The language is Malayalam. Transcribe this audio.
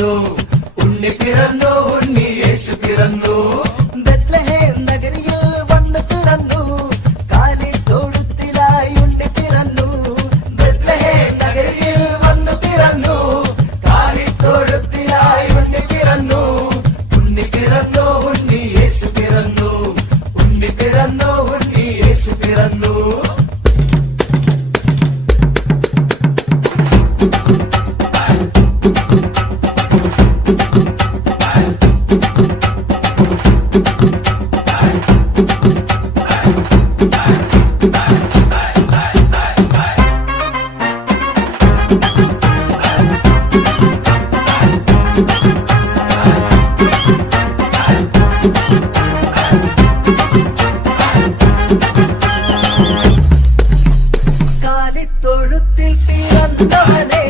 പിറന്നു, ഉണ്ണി പിറന്നു, ഉണ്ണി യേശു പിറന്നു. ബെത്ലഹേം നഗരിയിൽ വന്നു പിറന്നു, കാലിത്തൊഴുത്തിലായി ഉണ്ണി പിറന്നു. ബെത്ലഹേം നഗരിയിൽ വന്നു പിറന്നു, കാലിത്തൊഴുത്തിലായി ഉണ്ണി പിറന്നു. ഉണ്ണി പിറന്നു, ഉണ്ണി യേശു പിറന്നു, ഉണ്ണി പിറന്നു, ഉണ്ണി യേശു പിറന്നു. കാലിത്തൊഴുത്തിൽ പിറന്നവനേ